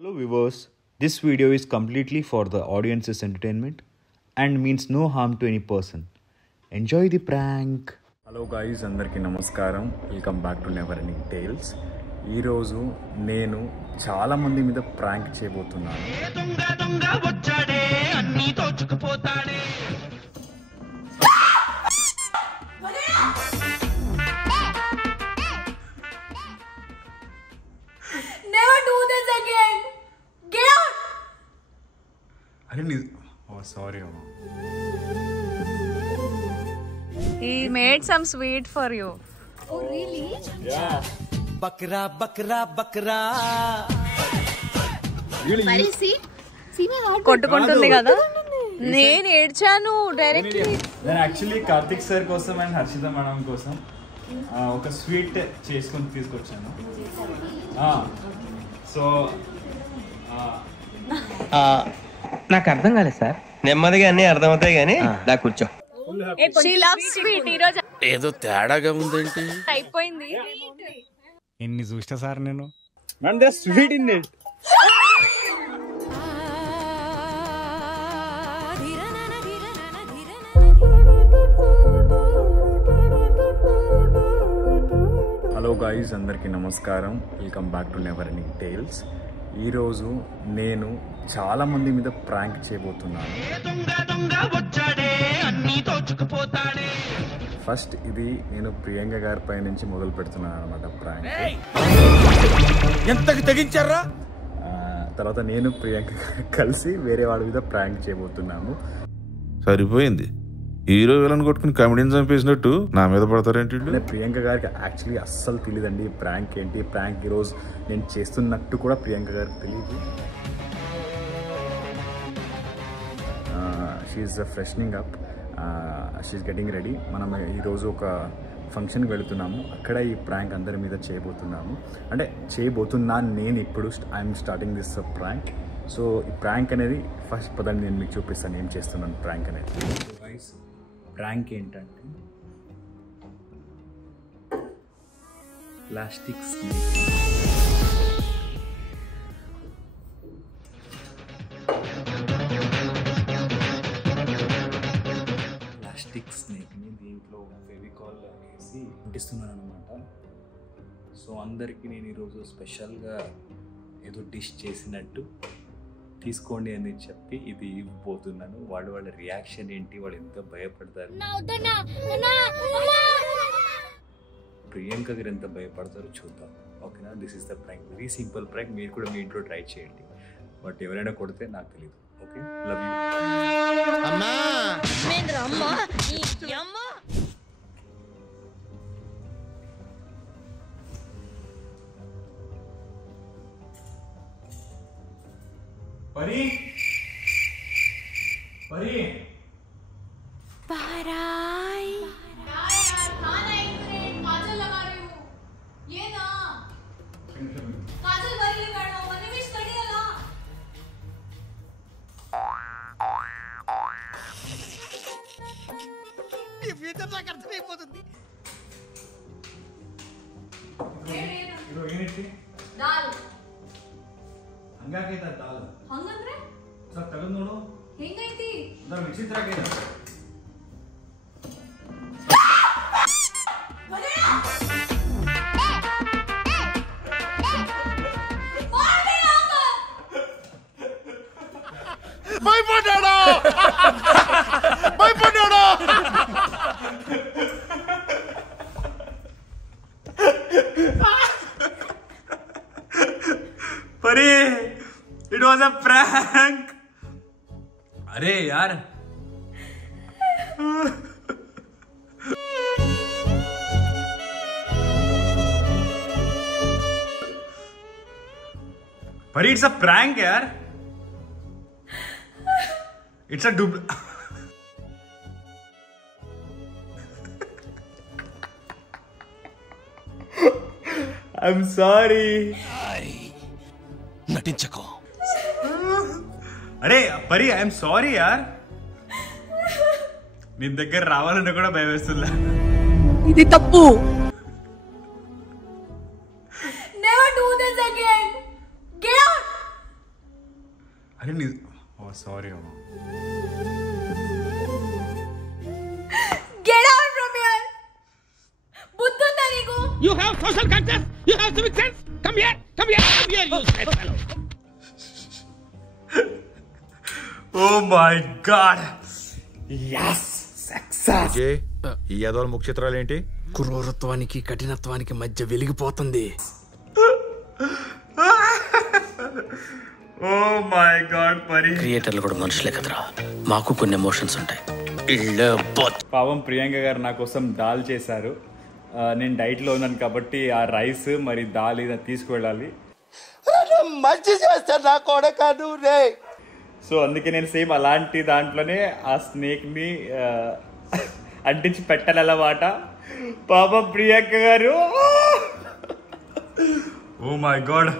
Hello viewers, this video is completely for the audience's entertainment and means no harm to any person. Enjoy the prank. Hello guys, andarki namaskaram. Welcome back to Never Ending Tales. ఈ రోజు నేను చాలా మంది మీద prank చేయబోతున్నాను. Never do this again. Get out. Oh sorry. He made some sweet for you. Oh really? Yeah. बकरा बकरा बकरा Mari see my heart. కొట్టుకుంటుంది కదా నేను ఏడ్చాను డైరెక్ట్లీ. నేను యాక్చువల్లీ కార్తిక్ సార్ కోసం అండ్ హర్షిత మేడం కోసం ఒక స్వీట్ చేసుకొని తీసుకొచ్చాను. సో నాకు అర్థం కాలేదు సార్. నెమ్మదిగా అన్ని అర్థమవుతాయి కానీ నా కూర్చో. She loves sweet. ఈ రోజు ఏదో తేడాగా ఉందేంటి? అయిపోయింది. ఎన్ని చూస్తా సార్ నేను. Madam they sweet in it. Hello guys, అందరికీ నమస్కారం. Welcome back to never ending tales. ఈరోజు నేను చాలా మంది మీద ప్రాంక్ చేయబోతున్నాను. ఫస్ట్ ఇది నేను ప్రియాంక గారి పై నుంచి మొదలు పెడుతున్నాను అనమాట ప్రాంక్. ఎంతకు తెగించారా? తర్వాత నేను ప్రియాంక కలిసి వేరే వాళ్ళ మీద ప్రాంక్ చేయబోతున్నాము. సరిపోయింది. హీరో విలన్ కొట్టుకుని కామెడీని చంపేసినట్టు నా మీద పడతారేంటి? అంటే ప్రియాంక గారికి యాక్చువల్లీ అస్సలు తెలియదండి ప్రాంక్ ఏంటి. ప్రాంక్ ఈరోజు నేను చేస్తున్నట్టు కూడా ప్రియాంక గారికి తెలియదు. She's freshening up, she's getting ready. మనం ఈరోజు ఒక ఫంక్షన్కి వెళుతున్నాము. అక్కడ ఈ ప్రాంక్ అందరి మీద చేయబోతున్నాము. అంటే చేయబోతున్నాను నేను ఇప్పుడు. I'm starting this prank. So ఈ ప్రాంక్ అనేది ఫస్ట్ పదండి నేను మీకు చూపిస్తాను ఏం చేస్తున్నాను ప్రాంక్ అనేది. ప్రాంక్ ఏంటంటే ప్లాస్టిక్ స్నేక్. ప్లాస్టిక్ స్నేక్ని దీంట్లో ఫెవికాల్ వేసి అంటిస్తున్నాను అనమాట. సో అందరికీ నేను ఈరోజు స్పెషల్గా ఏదో డిష్ చేసినట్టు తీసుకోండి అని చెప్పి ఇది ఇవ్వబోతున్నాను. వాళ్ళ రియాక్షన్ ఏంటి, వాళ్ళు ఎంత భయపడతారు, ప్రియాంక గారు ఎంత భయపడతారో చూద్దాం. ఓకేనా? This is the prank. Very simple prank. మీరు కూడా మీ ఇంట్లో ట్రై చేయండి. బట్ ఎవరైనా కొడితే నాకు తెలియదు. Okay, love you. परी परी यार खाना एक मिनट काजल लगा रही हूँ. ये ना काजल बरी लगाना मने विश कर दिया ना. ఈ ఫ్యూచర్ నాకు అర్థమైపోతుంది. ಇದು ಏನಿಟ್ಟಿ? दाल ಹಂಗಾಕೈತ ದಾಲ್. ಹಂಗಂದ್ರೆ ಸ್ವಲ್ಪ ತೆಗೆದು ನೋಡು. ಹೆಂಗೈತಿ? ಅದರ ಮಿಕ್ಸಿ ತರಾಕೈತ. భయపడ్డాడు భయపడ్డాడు. परी, it was a prank. अरे यार परी, it's a prank यार. It's a I'm sorry. నటించకో. అరే పరి, ఐఎమ్ సారీ యార్. నీ దగ్గర రావాలంటే కూడా భయం వేస్తుందా? ఇది తప్పు. Never do this again. Get out. అరే ఓ సారీ అమ్మా. Get out from here. బుద్ధుందా నీకు? You have social conscience. You have civic sense. Come here, you stupid fellow. Oh my God. Yes, success. ఈ యాదవుల ముఖ చిత్రాలు ఏంటి? క్రూరత్వానికి కఠినత్వానికి మధ్య వెలిగిపోతుంది. Oh my God, పరి. క్రియేటర్లు కూడా మనుషులే కదరా, మాకు కొన్ని ఎమోషన్స్ ఉంటాయి. పాపం ప్రియాంక గారు నా కోసం దాల్ చేశారు. నేను డైట్లో ఉన్నాను కాబట్టి ఆ రైస్ మరి దాల్ ఇది తీసుకువెళ్ళాలి. మంచి చేస్తాను నా కొడకను రే. సో అందుకే నేను సేమ్ అలాంటి దాంట్లోనే ఆ స్నేక్ని అంటించి పెట్టాలన్నమాట. పాపం ప్రియాంక గారు. ఓ మై గాడ్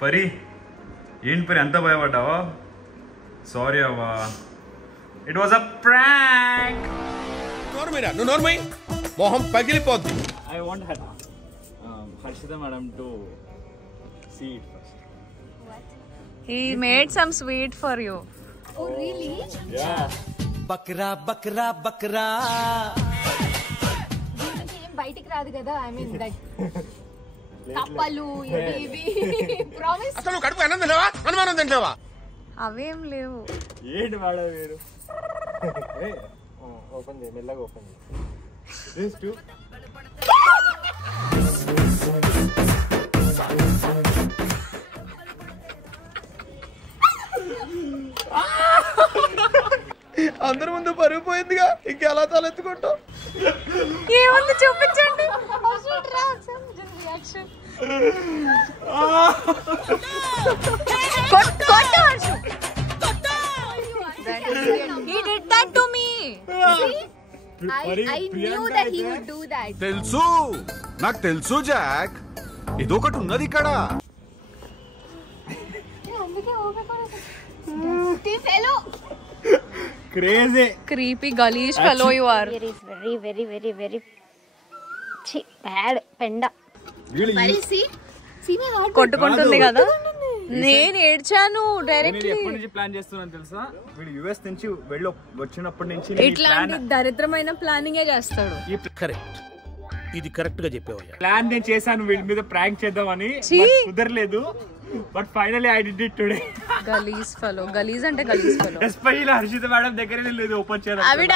పరి, ఏంటి పరి అంత భయపడ్డావా? సారీ అవ్వా, ఇట్ వాజ్ అ ప్రాంక్. నోర్మైరా, నువ్వు నోర్మై, మొహం పగిలిపోద్ది. I want Harshitha madam to see it first. He made some sweet for you. Oh really? Yeah. బక్రా బక్రా బక్రా. దీనికి ఏం బయటికి రాదు కదా. ఐ మీన్ దట్ కప్పలు ఇవి ప్రామిస్. అసలు కడుపు అన్నం తిన్నావా, అనుమానం తింటావా? అవేం లేవు. ఏంటి మేడం మీరు? ఓపెన్ చేయి, మెల్లగా ఓపెన్ చేయి. అందరి ముందు పరుగు పోయిందిగా, ఇంకెలా తలెత్తుకుంటావు? ఏముంది చూపించండి. He did that to me. I knew that he would do that. తెలుసు, నాకు తెలుసు జాక్, ఇదొకటి ఉన్నది ఇక్కడ. అందుకే open fellow. Crazy. Creepy gullish fellow you are. There is very bad penda. Really? Pari, see my heart. కొట్టుకుంటుంది కదా. నేను ఏడ్చాను డైరెక్ట్లీ. ఎప్పటి నుంచి ప్లాన్ చేస్తున్నాను తెలుసా? వీడు యుఎస్ నుంచి వచ్చినప్పటి నుంచి ఇట్లాంటి దరిద్రమైన ప్లానింగ్ చేస్తాడు. కరెక్ట్, ఇది కరెక్ట్ గా చెప్పేవయ్యా. ప్లాన్ నేను చేశాను వీడి మీద ప్రాంక్ చేద్దామని, కుదరలేదు. But finally I did it today. గలీజ్ ఫెలో. గలీజ్ అంటే గలీజ్ ఫెలో. ఎస్పెషల్లీ హర్షిత మేడం దగ్గరే లేదు ఓపెన్ చేయడం. ఆవిడ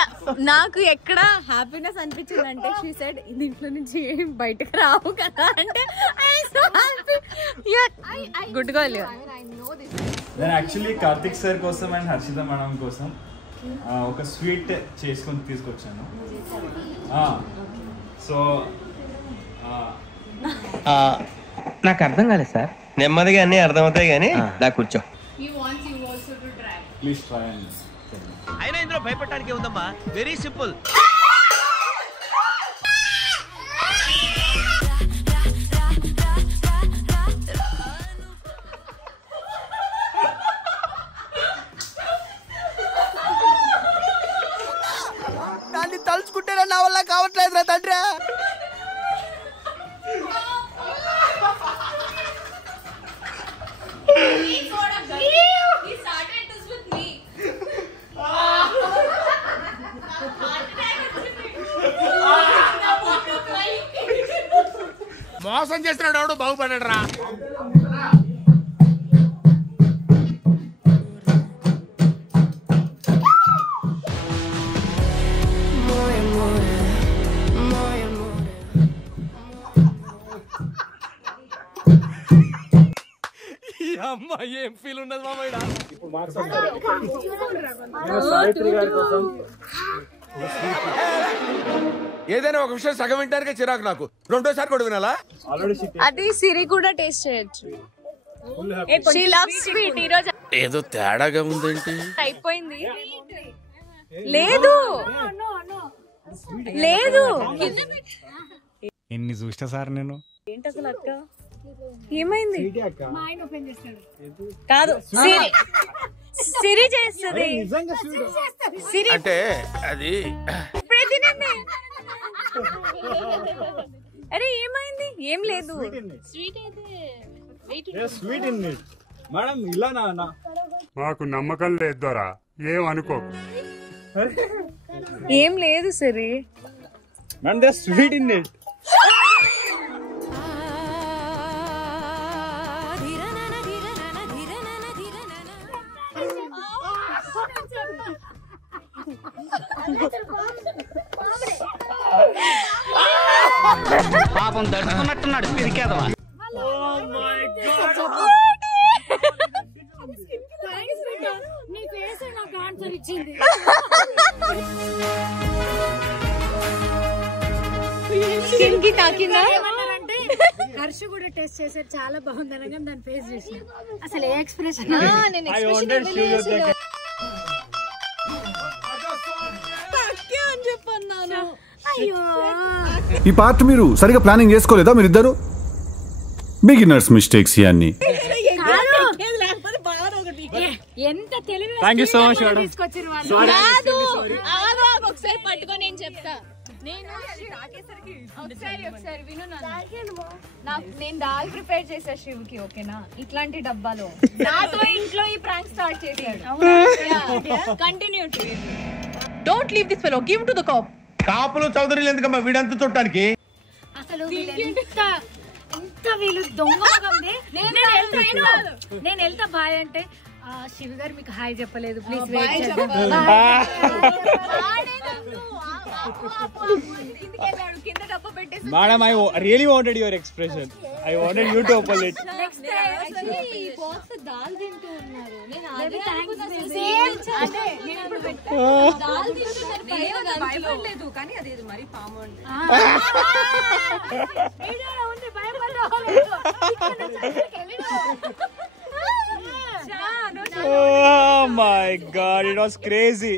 నాకు ఎక్కడ హ్యాపీనెస్ అనిపించింది అంటే షీ సెడ్ దీంట్లో నుంచి ఏం బయటకు రావు కదా అంటే I so happy. Good girl. I know this. నేను యాక్చువల్లీ కార్తిక్ సార్ కోసం అండ్ హర్షిత మేడం కోసం ఒక స్వీట్ చేసుకొని తీసుకొచ్చాను. సో నాకు అర్థం కాలేదు సార్. నెమ్మదిగా అన్ని అర్థమవుతాయి కానీ దా కూర్చో. He wants you also to try. Please try and అయినా ఇందులో భయపడటానికి ఉందమ్మా, వెరీ సింపుల్. దాన్ని తలుచుకుంటేనే నా వల్ల కావట్లేదు రా తండ్రి. He started this with me. మోసం చేస్తున్నాడు ఎవడు బాగుపడ్డాడు రా. అమ్మ ఏం ఫీల్ ఉండదు మామయ్య. ఏదైనా ఒక విషయం సగం వింటానికే చిరాకు నాకు, రెండోసారి కూడా వినాలా? అది సిరి కూడా టేస్ట్ చేయొచ్చు. She loves sweet. ఈ రోజు ఏదో తేడాగా ఉందేంటి? అయిపోయింది. లేదు లేదు. ఎన్ని చూస్తా సార్ నేను. ఏంటి అసలు అక్క ఏమైంది? కాదు సిరి చేస్తుంది. సిరి అంటే అది ఇప్పుడే తినండి. అరే ఏమైంది? ఏం లేదు. Sweet అయితే స్వీట్ ఇన్ ఇట్. మేడం ఇలా నా మాకు నమ్మకం లేదు దొరా, ఏం అనుకోకు. ఏం లేదు సరే. Madam they sweet in it. పాపం దడుచుకున్నట్టున్నాడు పిరికేదవా. హర్ష కూడా టెస్ట్ చేశారు, చాలా బాగుంది అనగా దాని ఫేస్ చేసి అసలు ఏ ఎక్స్ప్రెషన్ అని చెప్పన్నాను. అయ్యో ఈ పార్ట్ మీరు సరిగా ప్లానింగ్ చేసుకోలేదా మీరిద్దరు? బిగినర్స్ మిస్టేక్స్ ఇవన్నీ. ఎంత తెలివి thank you so much madam. తీసుకొచ్చారు వాళ్ళు. కాదు, ఆగు, ఆగు, ఒకసారి పట్టుకో, నేను చెప్తా. నేను ఒకసారి విను నేను దాల్ ప్రిపేర్ చేసా శివ్కి, ఓకేనా? ఇట్లాంటి డబ్బాలో నాతో ఇంట్లో ఈ ప్రాంక్ స్టార్ట్ చేశాడు. Continue. Don't leave this fellow, give to the cop. కాపులు చౌదరులు ఎందుకమ్మా వీడంతా చూడటానికి? అసలు ఎంత వీళ్ళు దొంగ నేను వెళ్తా బాయ్ అంటే శివ గారు మీకు హాయ్ చెప్పలేదు, ప్లీజ్ కింద డబ్బా పెట్టేసి madam I really wanted your expression. I wanted you to open it. Box dal తింటూ ఉన్నారు. నేను భయపడలేదు, కానీ అది మరి పాము అండి. Oh my god, it was crazy.